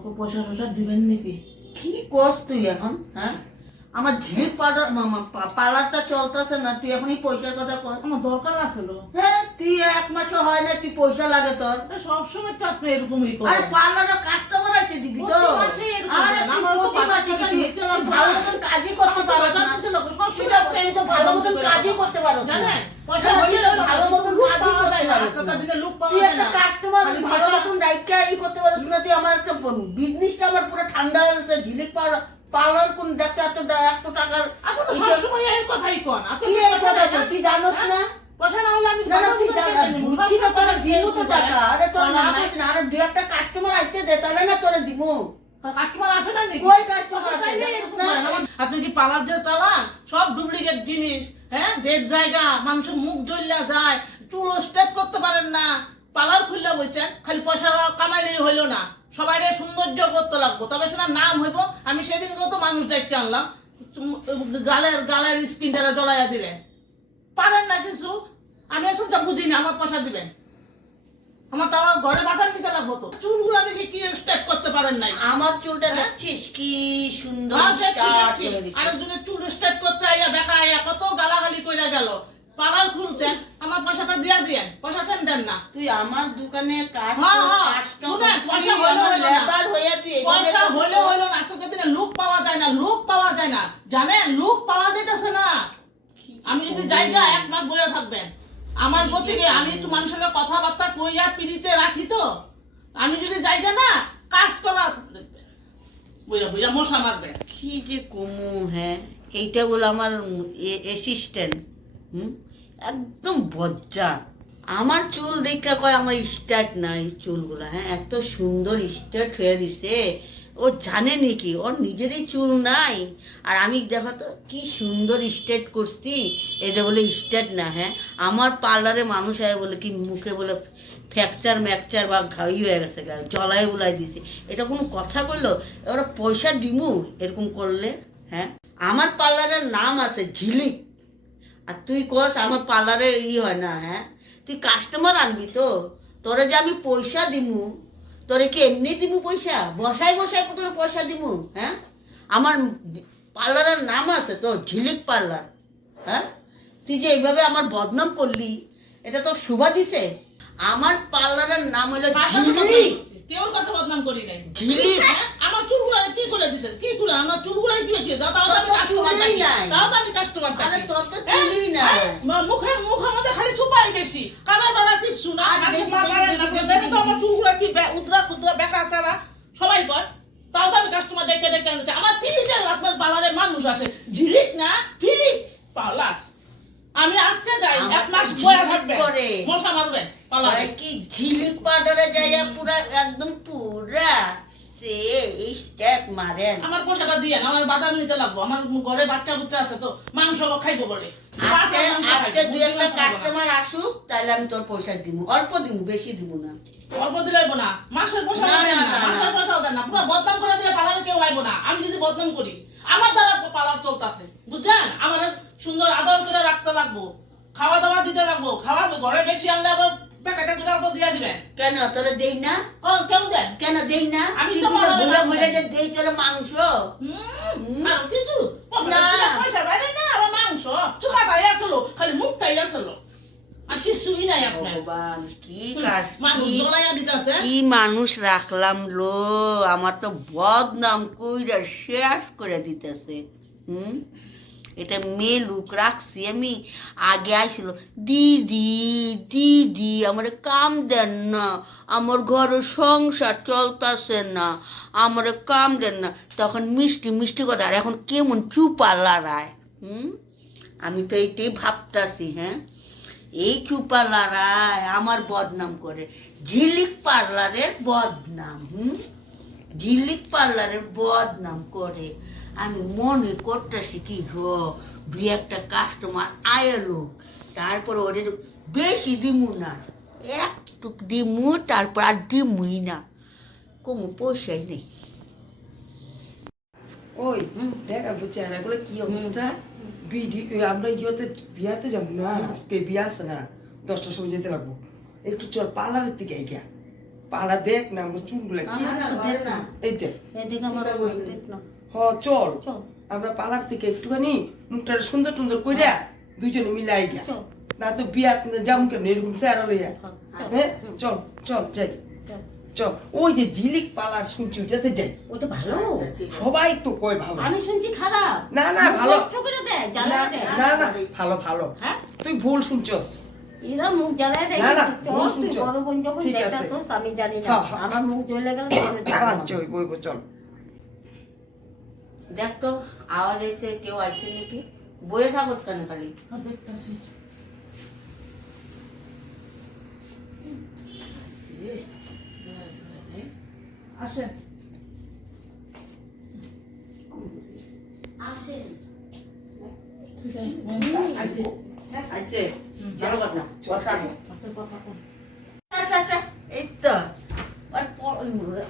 অত পয়সা টয়সা দিবেন নাকি? কি কস তুই এখন? হ্যাঁ, আমার ঝিলিক পার্লারটা চলতেছে না, তুই এখন এই পয়সার কথা কস? আমার দরকার আছে লো। হ্যাঁ, তুই 1 মাসও হয় না, তুই পয়সা লাগে তোর। সবসময় তো আপনি এরকমই আরে করেন। পার্লারে কাস্টমার আইতে দিবি তো? প্রতি মাসে এরকম আরে করেন। তুই আমারও তো প্রতি মাসে কি বাজার তুই নিতে লাগবে। ভালো মতন কাজই করতে পারছ না? বাজার নিতে লাগবে, সবসময় তুই তো ভালো মতন কাজই করতে পারছ না। জানেন? পয়সা হ্যাঁ, হইলে তুই তো ভালো মতন লোক কাজই পাওয়া করতে যায় না, পারছ আজকালকার না। দিনে লোক পাওয়া তুই যায় একটা না। কাস্টমার খালি ভালো পয়সা- মতন দায়িত্ব ই করতে পারছ না, তুই আমার একটা বিজনেসটা আমার পুরো ঠান্ডা হয়ে গেছে। ঝিলিক পার্লার কোন দেখতে এত টাকার আপনি তো সবসময় এই কথাই কন। আপনি কি তো এই পয়সা কথা দেন না? তুই জানোস না? পয়সা না হলে আমি না না বাজার তুই নিতে জানা কেন নিবো? বুঝছি না, তোরা সবসময় দিব তো এরকম টাকা। করেন। আরে তোর না না, করিস না, আরে 2-1টা কাস্টমার আইতে দে, তাহলে না তোরা দিব। কাস্টমার আসে না নাকি? কই কাস্টমার আসে? চাইলে দেখোস এরকম না? করেন। আপনি কি পার্লার যে চালান সব ডুপ্লিকেট জিনিস, হ্যাঁ, ডেট জায়গা, মানুষের মুখ জ্বললা যায়, চুল স্টেপ করতে পারেন না, পার্লার খুললা বসেন, খালি পয়সা কামাইলেই হইলো না, সবাই সৌন্দর্য করতে লাগবো, তবে সেটা নাম হইব। আমি সেদিনকেও তো মানুষ দেখতে আনলাম, গালের স্কিনটা জ্বলাইয়া দিলেন, পারেন না কিছু। আমি এসবটা বুঝি না, আমার পয়সা দিবেন। আমার তো আমার ঘরে বাজার নিতে লাগবো, তো চুলগুলা দেখে কি স্টেপ করতে পারেন নাই। আমার চুলটা হ্যাঁ? দেখছিস কি সুন্দর আর দেখছি, স্টার্ট দেখছি। হয়ে গেছে। আরেকজনের চুল স্ট্রেট করতে আইয়া বেকা আইয়া কত গালাগালি কইরা গেল। পার্লার খুলছেন, আমার পয়সাটা দিয়া দিয়েন, পয়সা কেন দেন না? তুই আমার দোকানে কাজ হ্যাঁ, করিস, হ্যাঁ। কাস্টমার, শুনেন, তুই পয়সা হইলো আমার হইলো না। লেবার হইয়া তুই এভাবে পয়সা করছিস? হইলে হইলো না, আজকের দিনে লোক পাওয়া যায় না, লোক পাওয়া যায় না, জানেন? লোক পাওয়া যাইতেছে না। আমি যদি জায়গা 1 মাস বইয়া থাকবেন, আমার গতিকে আমি একটু মানুষের সাথে কথাবার্তা কইয়া পিড়িতে রাখি, তো আমি যদি জায়গা না কাজ করা বইয়া বইয়া মশা মারবে। কি যে কমু, হ্যাঁ, এইটা বলে আমার অ্যাসিস্ট্যান্ট, একদম বজ্জা। আমার চুল দেখা কয় আমার স্টার্ট নাই চুলগুলা, হ্যাঁ, এত সুন্দর স্টার্ট হয়ে দিছে। ও জানে নাকি ওর নিজেরই চুল নাই? আর আমি দেখো তো কি সুন্দর স্টার্ট করছি, এটা বলে স্টার্ট না। হ্যাঁ, আমার পার্লারে মানুষ আয় বলে কি মুখে বলে ফ্র্যাকচার ম্যাকচার বা ঘাই হয়ে গেছে, জলাই উলাই দিছে, এটা কোনো কথা কইলো? ওরা পয়সা দিমু এরকম করলে? হ্যাঁ, আমার পার্লারের নাম আছে ঝিলিক, আর তুই কস আমার পার্লারে হয় না? হ্যাঁ, তুই কাস্টমার আনবি তো, তোরে যে আমি পয়সা দিমু, তোরে কি এমনি দিমু পয়সা? বসাই বসাই তোর পয়সা দিমু? হ্যাঁ, আমার পার্লারের নাম আছে তো ঝিলিক পার্লার। হ্যাঁ, তুই যে এইভাবে আমার বদনাম করলি, এটা তোর শুভা দিছে? আমার পার্লারের নাম হলো ঝিলিক। কেউ কাছে বদনাম করি নাই। ঝিলিক। হ্যাঁ? আমার চুলগুলা কি করে দিছেন? কি করে আমার চুলগুলাই কি হয়েছে? তাও তো আমি তোর তো কাস্টমার চুলই ডাকি। নাই। তাও তো আমি কাস্টমার আরে ডাকি। তোর তো হ্যাঁ? চুলই নাই। মুখের মধ্যে খালি চুপাই বেশি, কামের বেলা কিছু না। আর হাতে দেখি, পা দেখি, পায়ের দেখি, লাগবে। দেখি, দেখো তো দেখি। আমার চুলগুলা কি উদ্রা ক্ষুদ্রা বেকা চারা সবাই কয়। তাও তো আমি কাস্টমার ডেকে ডেকে আনছি। আমার ফিলিতে আপনার পার্লারে মানুষ আসে, ঝিলিক না ফিলিক পার্লার। আমি আজকে যাই, আমার 1 মাস তো বয়া ঝিলিক থাকবে, করে। মশা মারবে পার্লারে। কি ঝিলিক পাউডারে যাইয়া পুরা একদম পুরা সে স্টেপ মারেন। আমার পয়সাটা দিয়ে আমার বাজার নিতে লাগবো, আমার ঘরে বাচ্চা বুচ্চা আছে, তো মাংস খাইবো বলে। আজকে আজকে দুই একটা কাস্টমার কাস্টমার আসুক, তাহলে আমি তোর পয়সা দিব, অল্প দিব, বেশি দিব না। অল্প দিলে আইবো না, মাসের পয়সা না, দেন না, না, না, মাসের না। পয়সাও দেন না, পুরো বদনাম করে দিলে পার্লারে কেউ আইবো না। আমি যদি বদনাম করি, আমার দ্বারা পার্লার চলতেছে, বুঝছেন? আমার সুন্দর আদর করে রাখতে লাগবো, খাওয়া দাওয়া দিতে লাগবো, খাওয়াবো, ঘরে বেশি আনলে আবার প্যাকেটে করে অল্প দিয়ে দিবেন। কেন তোরা দেই না? কেউ দেন? কেন দেই না? আমি তুই তো পুরো পার্লারে ঘুরে মাংস ঘুরে যে খাই। দেই তোর মাংস। আর কিছু না। পয়সা বাইরে না, আবার মাংস চুপাটাই আসলো, খালি মুখটাই আসলো, আর কিছুই নাই আপনার। ভগবান, কি কাজ, মানুষ কি- জ্বলাইয়া দিতেছে। কি মানুষ রাখলাম লো, আমার তো বদনাম কইরা শেষ করে দিতেছে। এটা মেয়ে লোক রাখছি আমি, আগে আইছিল দিদি দিদি আমার কাম দেন না, আমার ঘরে সংসার চলতেছে না, আমার কাম দেন না, তখন মিষ্টি মিষ্টি কথা। আর এখন কেমন চুপা লড়ায়। আমি তো এইটাই ভাবতাছি। হ্যাঁ, এই চুপা লড়ায় আমার বদনাম করে, ঝিলিক পার্লারের বদনাম। ঝিলিক পার্লারের বদনাম করে। আমি মনে করতেছি কি দুই একটা কাস্টমার আয়লো, তারপর ওদের বেশি দিমু না, একটু দিমু, তারপর আর দিমুই না, কোনো পয়সাই নেই। ওই দেখা বুঝছে না এগুলো কি অবস্থা? আমরা ইয়েতে বিয়াতে যাবো না, আজকে বিয়া আছে না, 10টার সময় যেতে লাগবো। একটু চল পার্লারের থেকে গিয়া পালা দেখ না আমার চুলগুলা কি না, দেখ না। এই দেখ এদিকে আমার দেখ না। চল চল। আমরা পালার থেকে একটুখানি মুখটা সুন্দর টুন্দর কইরা দুইজনে মিলাই গিয়া চল। না তো বিয়া যাম কেমন এরকম চেহারা লইয়া চল। হ্যাঁ চল চল যাই চল। চল ওই যে ঝিলিক পালার শুনছি ওটাতে যাই ওটা ভালো। সবাই তো কয় ভালো আমি শুনছি খারাপ। না না ভালো কষ্ট করে দেয়, না জ্বালায় দেয়। না না ভালো ভালো হ্যাঁ? তুই ভুল শুনছস এরা মুখ জ্বালায় দেয়। না, না, চল, ভুল তুই শুনছো। বড় বোন যখন ঠিক আছে। দেখতাছস, আমি জানি না। হ্যাঁ, হ্যাঁ। আমার মুখ জ্বলে গেলে তোরে দেখবো না। আচ্ছা ওই বইব চল দেখ তো আওয়াজ এসে কেউ আইছে নাকি? বয়ে থাকস কেন খালি? দেখতেছি আসে আসেন। আইসে আইছে। ভালো কথা। বসা। আসে আসা। এই তো। আর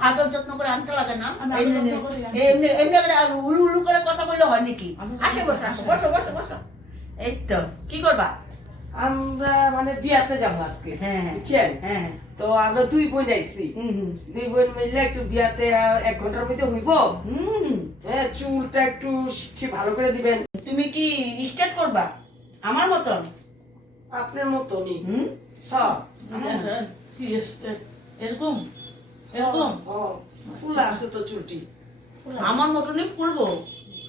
আদর যত্ন করে আনতে লাগে না? আমি আদর যত্ন করি, এমনি এমনি করে উলু উলু করে কথা কইলে হয় নাকি? আসে বসো, আসো, বসো, বসো, বসো। এই তো। কি করবা? আমরা মানে বিয়াতে যাবো আজকে হ্যাঁ, বুঝছেন হ্যাঁ। তো আমরা দুই বোন আইছি দুই বোন মিললে একটু বিয়াতে 1 ঘন্টার মধ্যে হইব হ্যাঁ চুলটা একটু ভালো করে দিবেন তুমি কি স্টার্ট করবা আমার মতন? আপনার মতনই হুম? হ্যাঁ দেখেন কি এরকম এরকম ফুল আছে তো চুলটি আমার মতনই খুলবো,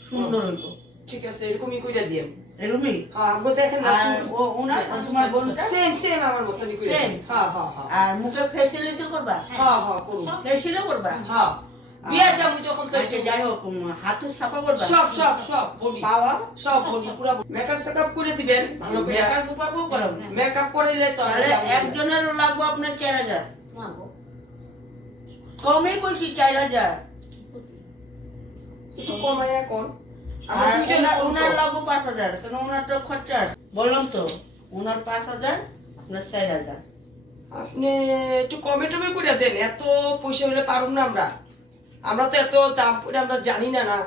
সুন্দর হইব। ঠিক আছে এরকমই কইরা দিয়েন এরকমই। হ্যাঁ আমগো দেখেন না আর চুল ওনার তোমার বোনটা সেম সেম আমার মতনই কইরা Same? দিন হ্যাঁ হ্যাঁ হ্যাঁ আর মুখে ফেসিয়াল করবা? হ্যাঁ হ্যাঁ করুন ফেসিয়ালও করবা? হ্যাঁ বিয়া যাবো যখন তো আচ্ছা, যাই হোক, হাতু সাফা করবা? সব সব সব বডি পাওয়া? সব বডি পুরো মেকআপ সেকআপ করে দিবেন ভালো করে মেকআপ উপাকও করাবো। মেকআপ করাইলে তো তাহলে একজনের লাগবো আপনার 4000। কমই কইছি 4000। একটু কমায় এখন আমরা আর দুইজন ওনার লাগবো 5000, কারণ ওনার তো খরচা আছে। বললাম তো, ওনার 5000, আপনার 4000। আপনি একটু কমে টমে করে দেন এত পয়সা হলে পারুম না আমরা তো এত দাম করে আমরা জানি না না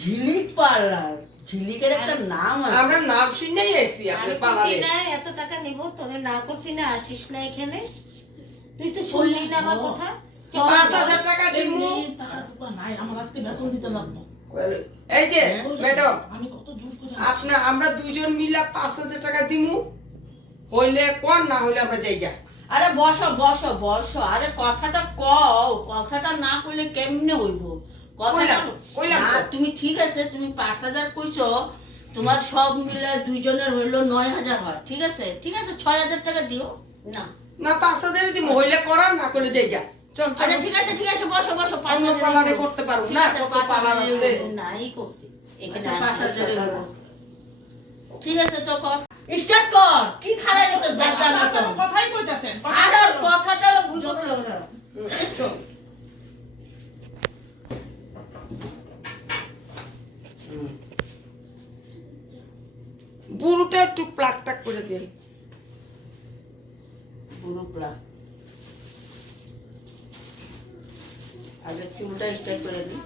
ঝিলিক পার্লার, ঝিলিকের একটা নাম আছে। আমরা নাম শুনেই আইছি আমি আপনার করছি পালারে না, এত টাকা নিব তোরে না করছি না, আসিস না এখানে। তুই তো শুনলি না আমার কথা। চল, 5000 টাকা দিমু টাকা টুকা নাই আমার আজকে বেতন দিতে লাগতো এই যে ম্যাডাম আমি কত জোর করে আমরা দুইজন মিলা 5000 টাকা দিমু হইলে কোন না হইলে আমরা যাইগা আরে বসো বসো বসো, আরে কথাটা কও, কথাটা না কইলে কেমনে হইব? কথাটা কইলাম না, তো। তুমি ঠিক আছে, তুমি 5000 কইছো, তোমার সব মিলে দুইজনের হইলো 9000 হয়। ঠিক আছে, ঠিক আছে, 6000 টাকা দিও না। না 5000 দিমু হইলে করা না করলে যাইগা চল চল আচ্ছা ঠিক আছে, ঠিক আছে, বসো বসো। অন্য 5000 পালারে করতে পারবো ঠিক না আছে, কত পালার 5000 আছে নাই করছি এখানে আচ্ছা, আসিস। 5000 হইব। ঠিক আছে, তো কর, স্টার্ট কর। কি খালাই গেছে ব্যাগটার মতো? আপনারা কথাই কইতাছেন আরে কথাটা বুঝতে হবে না। চল বুড়োটা একটু প্লাক টাক করে দিন পুরো প্লাস। আগে চুলটা স্টাইল করে দিই।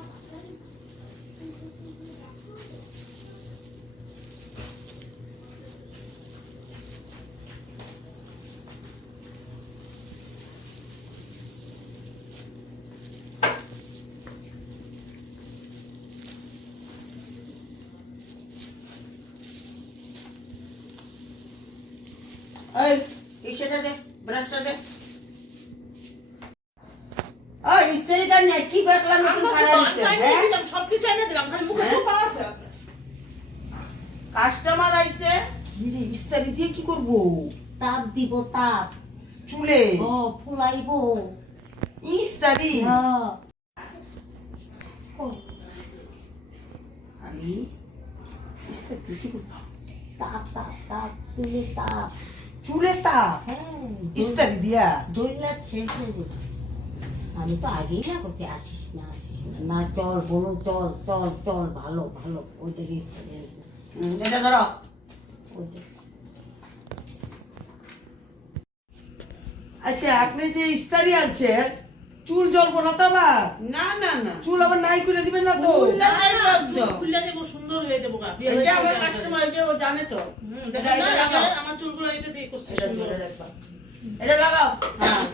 এই ইসেটা দে, ব্রাশটা দে। ওই ইস্ত্রিটা নে, কি বেকলা নতুন খাড়া দিছে? হ্যাঁ? সবকিছু এনে দিলাম খালি মুখে হ্যাঁ? চোপা আছে কাস্টমার আইছে। কি রে ইস্তারি দিয়ে কি করব তাপ দিব, তাপ। চুলে ও ফুলাইব। ইস্তারি হ্যাঁ। আমি ইস্তারি দিয়ে কি করব তাপ তাপ তাপ, তুলে তাপ। চুলে তাপ হ্যাঁ, ইস্তারি দিয়া দইলা শেষ হয়ে যাবে। আমি তো আগেই না করছি, আসিস না, আসিস না। না চল বলো, চল চল চল, ভালো ভালো। ওই থেকে এটা ধরো। আচ্ছা আপনি যে ইস্তারি আনছেন চুল জ্বলবো না তো আবার না না না, চুল আবার নাই করে দিবেন না তো খুললে যাইবো একদম। খুললে দেবো সুন্দর হয়ে যাবো গা এই যে আমার কাস্টমার, এই যে ও জানে তো। দেখেন না, এটা লাগাও। আমার চুলগুলো এটা দিয়ে করছি এটা সুন্দর। ধরে রাখবা। এটা লাগাও। হ্যাঁ।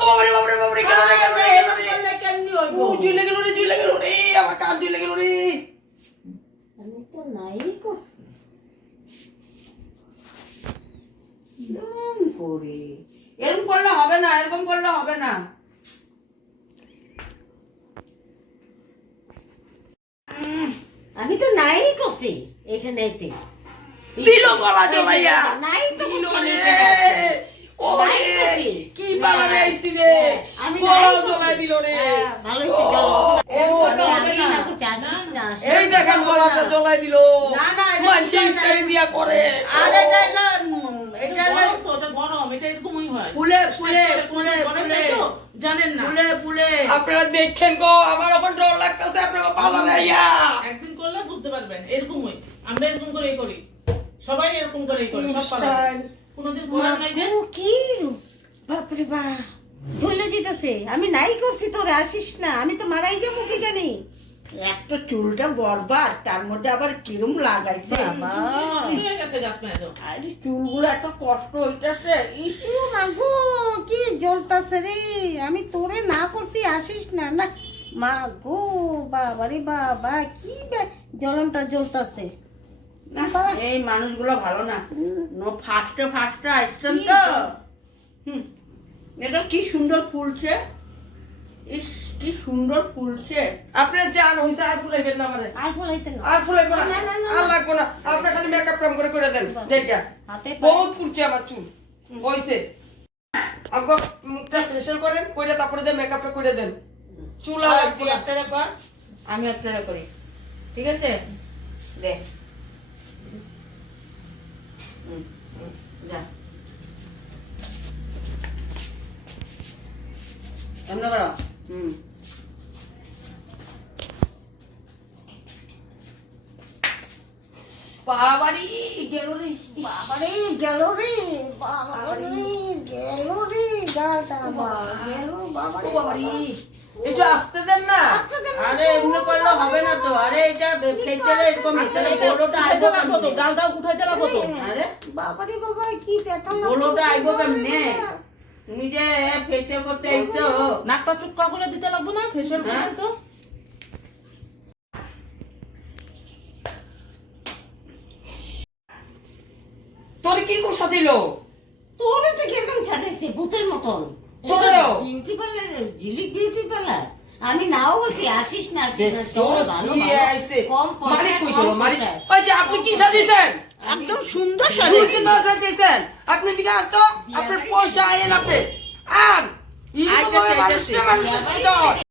ও বাবারে বাবারে বাবারে গেল রে গেল রে গেল রে বললে কেমনি হইব? ও ঝুলে গেল রে আমার কান ঝুলে গেল রে আমি তো নাই করছি। এরকম করে এরকম করলে হবে না, এরকম করলে হবে না। আমি তো নাই করছি এখানে এতে। দিল গলা জ্বলাইয়া নাই তো দিল করছি রে এখানে। ও নাই রে করছি। কি বালা রে আইছি রে আমি গলা নাই করছি। জ্বলাই দিল রে ভালো হয়েছে গেল। এরকম করলে আমি হবে না। না করছি, আসিস না, আসিস এই না। দেখেন গলাটা জ্বলাই দিল না, না, এটা মানুষ ঠিক আছে। ইস্তারি দিয়া করে আর এটা হলো, এটা হলো গরম তো, ওটা গরম, এটা এরকমই হয়। ফুলে ফুলে ফুলে করেন ফুলে নাই তো? জানেন না। ফুলে ফুলে আপনারা দেখেন গো আমার এখন ডর লাগতেছে আপনাকে পালা রাইয়া একদিন করলে বুঝতে পারবেন, এরকমই। আমরা এরকম করেই করি, সবাই এরকম করেই করি, সব পাড়ায়। স্টাইল। কোনোদিন করার নাই যে? ও কি বাপরে বাপ ধুলে দিতেছে। আমি নাই করছি, তোরে আসিস না, আমি তো মারাই যাবো কি জানি। একটা চুলটা বরবার, তার মধ্যে আবার কিরম লাগাইছে। শুরু হয়ে গেছে গা আপনারও। আরে চুলগুলো এত কষ্ট হইতাছে। ইস, ও মা গো, কি জ্বলতাছে রে। আমি তোরে না করছি, আসিস না। না মা গো, বাবা রে বাবা, কি জ্বলনটা জ্বলতাছে। না, এই মানুষগুলো ভালো না। নো ফার্স্টে ফার্স্টে আসছেন তো। হুম, এটা কি সুন্দর ফুলছে। ইস, কি সুন্দর ফুলছে। আপনার জান হইছে আর ফুলাইবেন না আমারে আর ফলাইতে না। আর ফুলাইবো না না, না, না, আর লাগবো না আপনি খালি মেকআপ টাম করে দেন জায়গা হাতে বহুত ফুলছে আমার চুল হইছে আপনার মুখটা ফেশিয়াল করেন কইরা তারপরে দিয়ে মেকআপটা করে দেন চুল আর লাগবো তুই না একটা কর, আমি একটা করি, ঠিক আছে? দে, যা এমন করো। বাবারি গেল রে বাবারে গেল রে, বাবারে গেল রে, গাটা আমার গেল, বাবারে ও বাবারি একটু আসতে দেন না আস্তে দে না। আরে এমনি করলে হবে না তো। আরে এটা ফেসিয়ালে এরকম তাহলে এটা গোলোটা উঠাইতে আইবো লাগবো তো, কেমনে? গালটাও উঠাইতে লাগবো তো। আরে বাবারে বাবা, কি ব্যথা লাগছে। গোলোটা আইবো কেমনে? তুমি যে ফেসিয়াল করতে আইছো। নাকটা চুক্কা করে দিতে লাগবো না, ফেশিয়াল করে হ্যাঁ। তো। তোর কিরকম সাজাইলো তোরে তো কিরকম সাজাইছে ভূতের মতন। তোরেও? বিউটি পার্লার, ঝিলিক বিউটি পার্লার। আমি নাও বলছি, আসিস না, আসিস না, চল, দেখছোস ভালো, কি ভালো। আইছে কম পয়সায়, মালিক কই কম গেল মালিক পয়সায়। ওই যে আপনি কি সাজিয়েছেন একদম সুন্দর সুন্দর সাজিয়েছেন আপনি দিকে আর তো আপনার পয়সা আইন আপনি আর আইতাছে, আইতাছে। মানুষের সাথে